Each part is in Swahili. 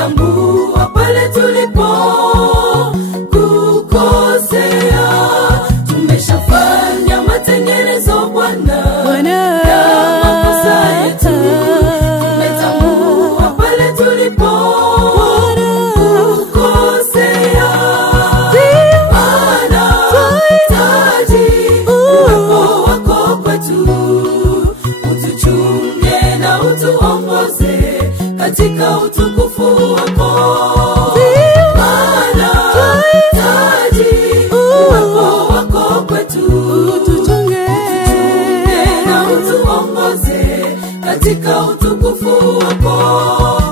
tumetambua pale tulipo kukosea, tumeshafanya matengenezo Bwana ya makosa yetu. Tumetambua pale tulipo kukosea, Bwana taji uwepo wako kwetu, utuchunge na utuongoze katika utukufu wako. Bwana taji uwepo wako kwetu, utuchunge na utuongoze katika utukufu wako.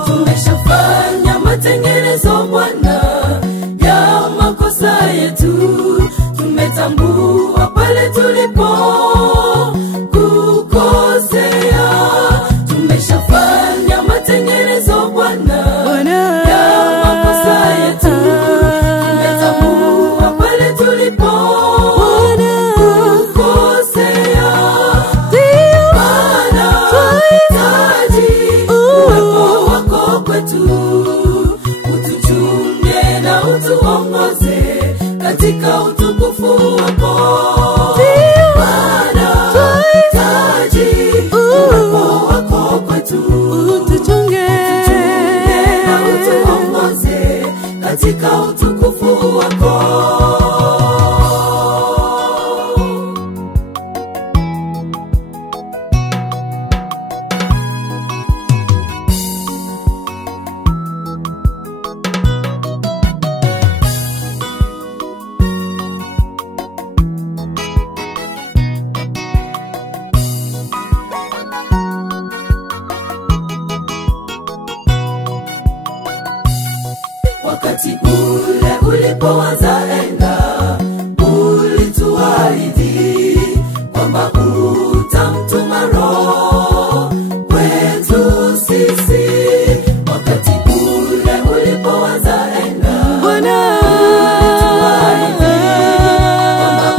Tumeshafanya matengenezo Bwana ya makosa yetu, tumetambua pale tulipo kukosea, tumeshafanya matengenezo Bwana ya makosa yetu, tumetambua pale tulipo kukosea. Bwana taji uwepo wako kwetu, utuchunge na utuongoze katika utukufu wako. Bwana taji uwepo wako kwetu, utuchunge na utuongoze katika utukufu wako. Wakati ule ulipoanza enda, ulituahidi kwamba utamtuma Roho kwetu sisi. Wakati ule ulipoanza enda, ulituahidi kwamba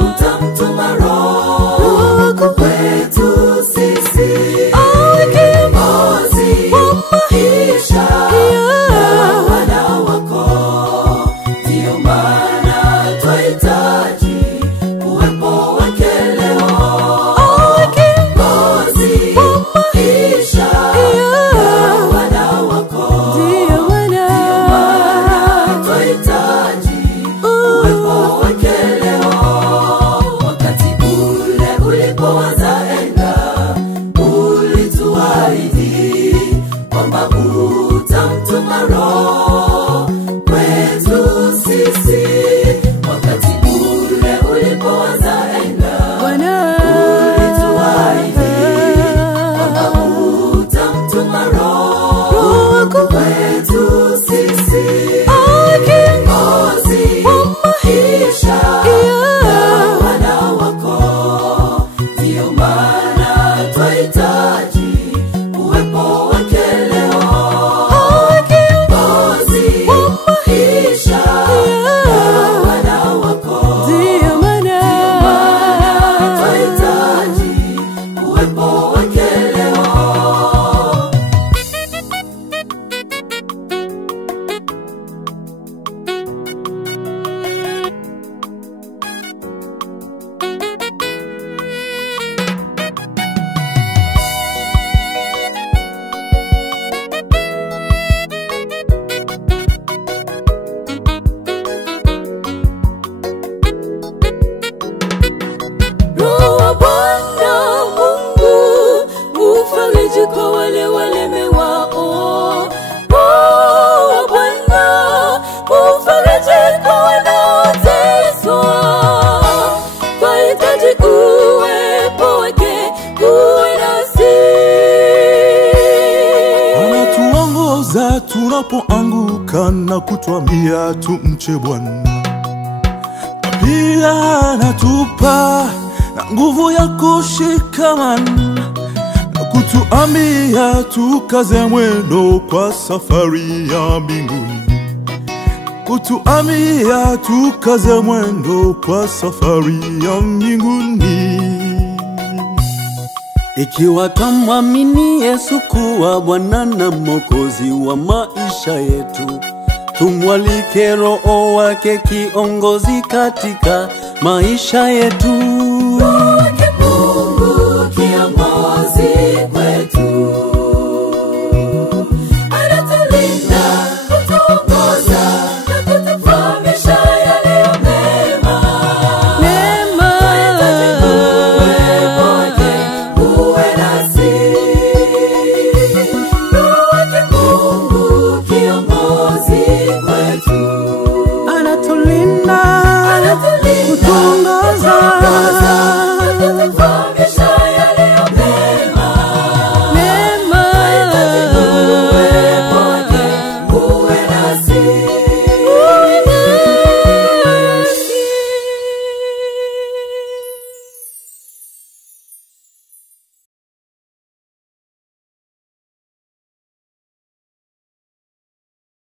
utamtuma Roho kwetu sisi. Kiongozi kisha tunapoanguka na kutuambia tumche Bwana. Pia anatupa na nguvu ya kushikamana na kutuambia tukaze mwendo kwa safari ya mbinguni. Kutuambia tukaze mwendo kwa safari ya mbinguni. Ikiwa tamwamini Yesu kuwa Bwana na Mwokozi wa maisha yetu, tumwalike Roho wake kiongozi katika maisha yetu. Roho wake Mungu kiongozi